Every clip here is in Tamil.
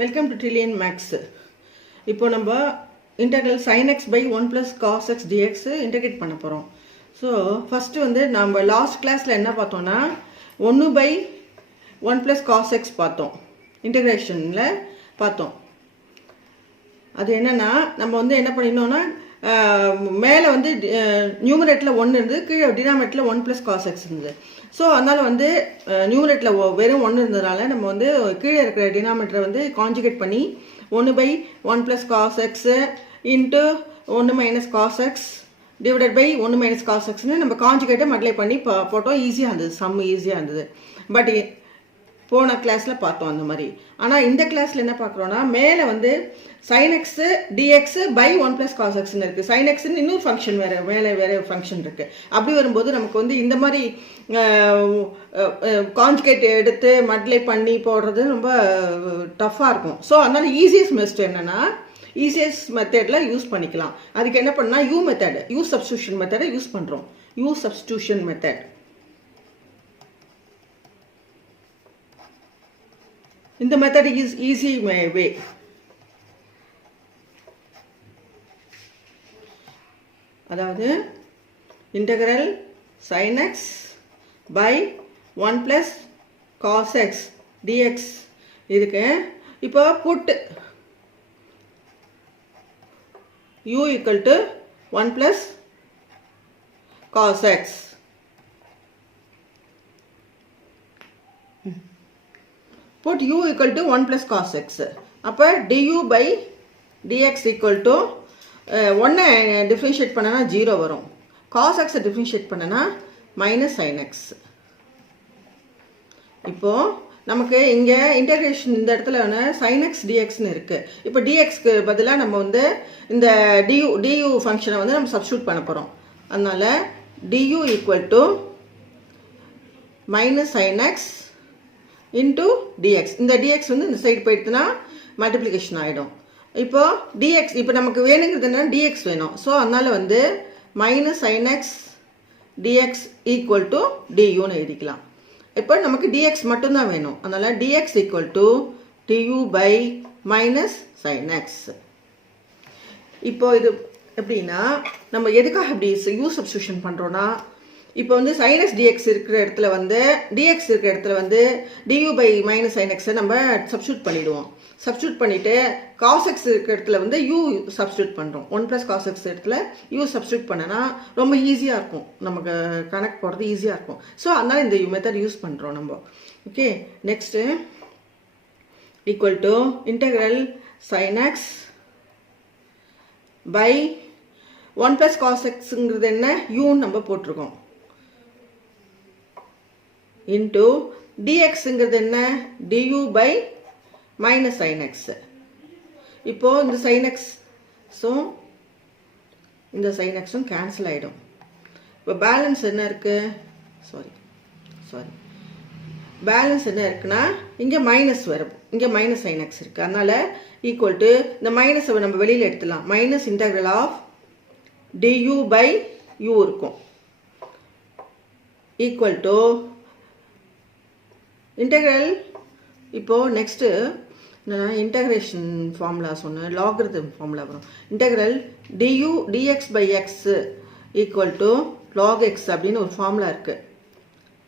Welcome to Trillion Max. இப்போ நம்ம integral sin x by 1 plus cos x dx integrate பண்ண போறோம். So first வந்து நம்ம last classல என்ன பார்த்தோம்னா 1 by 1 plus cos x பார்த்தோம். integrationல பார்த்தோம். அது என்னன்னா நம்ம வந்து என்ன பண்ணினோம்னா மேல வந்து நியூமரேட்டர்ல 1 இருந்து கீழ டினாமினேட்டர்ல 1 plus cos x இருந்தது. ஸோ அதனால வந்து நியூமரேட்டர்ல வெறும் 1 இருந்ததுனால நம்ம வந்து கீழே இருக்கிற டினாமினேட்டரை வந்து கான்ஜுகேட் பண்ணி 1 by 1 plus cos x into 1 minus cos x divided by 1 minus cos x ன்னு நம்ம கான்ஜுகேட்டை மல்டிப்ளை பண்ணி போட்டோம். ஈஸியாக இருந்தது, சம் ஈஸியாக இருந்தது. பட் போன கிளாஸில் பார்த்தோம் அந்த மாதிரி. ஆனால் இந்த கிளாஸில் என்ன பார்க்குறோன்னா மேலே வந்து sin x dx by 1 plus cos x ன்னு இருக்குது. sin x ன்னு இன்னொரு ஃபங்க்ஷன் வேறு, மேலே வேறு ஃபங்க்ஷன் இருக்குது. அப்படி வரும்போது நமக்கு வந்து இந்த மாதிரி கான்ஜுகேட் எடுத்து மல்டிப்ளை பண்ணி போடுறது ரொம்ப டஃப்பாக இருக்கும். ஸோ அதனால் ஈஸியஸ்ட் மெத்தட் என்னென்னா ஈஸியஸ்ட் மெத்தடில் யூஸ் பண்ணிக்கலாம். அதுக்கு என்ன பண்ணால் யூ மெத்தட், யூ சப்ஸ்டியூஷன் மெத்தடை யூஸ் பண்ணுறோம். You substitution method. இந்த மெத்தட் இஸ் ஈஸி வே. அதாவது integral sin x by 1 plus cos x dx இதுக்கு இப்போ put u equal to 1 plus cos x. Put u equal to 1 plus cos x. அப்போ du by dx equal to 1 differentiate பண்ணனா 0 வரும். cos x டிஃப்ரென்ஷியேட் பண்ணனா மைனஸ் sin x. இப்போ நமக்கு இங்கே இன்டெகிரேஷன் இந்த இடத்துல sin x dxன்னு இருக்கு. இப்போ dxக்கு பதிலாக நம்ம வந்து இந்த du ஃபங்க்ஷனை வந்து நம்ம சப்ஸ்டியூட் பண்ண போகிறோம். அதனால du equal to minus sin x into dx. இந்த dx வந்து இந்த சைடு போயிடுதுன்னா மல்டிப்ளிகேஷன் ஆகிடும். இப்போ dx இப்போ நமக்கு வேணுங்கிறது என்ன, dx வேணும். ஸோ அதனால வந்து minus sin x dx equal to duன்னு எழுதிக்கலாம். இப்போ நமக்கு dx மட்டும்தான் வேணும். அதனால dx equal to du by minus sin x. இப்போ இது எப்படின்னா நம்ம எதுக்காக இப்படி யூ சப்ஸ்டியூஷன் பண்ணுறோன்னா இப்போ வந்து sin x dx இருக்கிற இடத்துல வந்து dx இருக்கிற இடத்துல வந்து du by minus sin x நம்ம சப்ஸ்டியூட் பண்ணிடுவோம். சப்ஸ்டியூட் பண்ணிவிட்டு cos x இருக்கிற இடத்துல வந்து u சப்ஸ்டியூட் பண்ணுறோம். 1 ப்ளஸ் cos x இடத்துல u சப்ஸ்டியூட் பண்ணனா ரொம்ப ஈஸியாக இருக்கும், நமக்கு கனெக்ட் போடுறது ஈஸியாக இருக்கும். ஸோ அதனால் இந்த மெத்தட் யூஸ் பண்ணுறோம் நம்ம. Okay, next equal to integral sin x by 1 plus cos xங்கிறது என்ன, யூன்னு நம்ம போட்டிருக்கோம். இன்டூ dxங்கிறது என்ன, du by minus sin x. இப்போ இந்த sin x ஸோ இந்த sin xம் கேன்சல் ஆகிடும். இப்போ பேலன்ஸ் என்ன இருக்குது, சாரி பேலன்ஸ் என்ன இருக்குன்னா இங்கே மைனஸ் வரும், இங்கே மைனஸ் sin x இருக்குது. அதனால் ஈக்குவல் டு இந்த மைனஸை நம்ம வெளியில் எடுத்துடலாம். Minus integral of du by u இருக்கும். Equal to integral. இப்போது நெக்ஸ்ட்டு என்னென்னா இன்டெக்ரேஷன் ஃபார்முலா சொன்னேன், லாகரிதம் ஃபார்முலா வரும். Integral du dx by x equal to log x அப்படின்னு ஒரு ஃபார்முலா இருக்குது,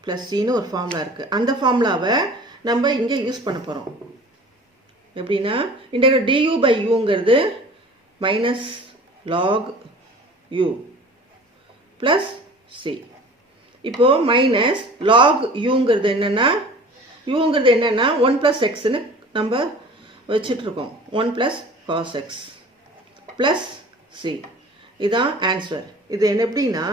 ப்ளஸ் சின்னு ஒரு ஃபார்முலா இருக்குது. அந்த ஃபார்முலாவை நம்ம இங்கே யூஸ் பண்ண போகிறோம். எப்படின்னா இன்டெக்ரல் du பை யூங்கிறது minus log u plus C. இப்போது மைனஸ் லாக் யூங்கிறது என்னென்னா 1 ப்ளஸ் எக்ஸ்ன்னு நம்ம வச்சிட்ருக்கோம். 1 plus cos x plus C. இதுதான் ஆன்சர். இது என்ன எப்படின்னா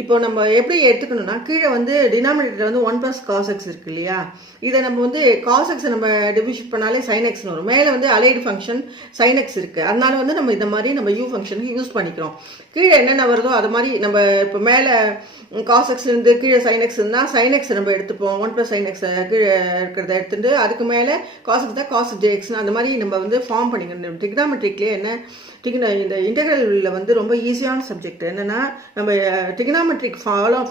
இப்போ நம்ம எப்படி எடுத்துக்கணும்னா கீழே வந்து டினாமினேட்டர் வந்து 1 ப்ளஸ் cos x இருக்கு இல்லையா, இதை நம்ம வந்து cos x நம்ம டிவிஷன் பண்ணாலே sin x வரும். மேலே வந்து அலைடு ஃபங்க்ஷன் sin x இருக்குது. அதனால வந்து நம்ம இந்த மாதிரி நம்ம u ஃபங்க்ஷனுக்கு யூஸ் பண்ணிக்கிறோம். கீழே என்னென்ன வருதோ அது மாதிரி நம்ம இப்போ மேலே cos x இருந்து கீழே sin x இருந்தால் sin x நம்ம எடுத்துப்போம். 1 ப்ளஸ் sin x கீழே இருக்கிறத எடுத்துட்டு அதுக்கு மேலே cos x தான் cos jx அந்த மாதிரி நம்ம வந்து ஃபார்ம் பண்ணிக்கணும். டிக்னாமெட்ரிக்லேயே என்ன இந்த இன்டெக்ரலில் வந்து ரொம்ப ஈஸியான சப்ஜெக்ட் என்னென்னா நம்ம டிக்னாமெட்ரிக்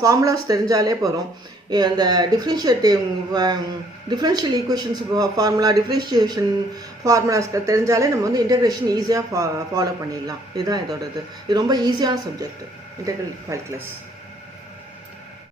ஃபார்முலாஸ் தெரிஞ்சாலே போகிறோம். அந்த டிஃப்ரென்ஷியல் ஈக்குவேஷன்ஸ் ஃபார்முலா டிஃப்ரென்ஷியேஷன் ஃபார்முலாஸ்க்கு தெரிஞ்சாலே நம்ம வந்து இன்டெகிரேஷன் ஈஸியாக ஃபாலோ பண்ணிடலாம். இதுதான் இதோடது. இது ரொம்ப ஈஸியான சப்ஜெக்ட் இன்டெக்ரல் கால்குலஸ்.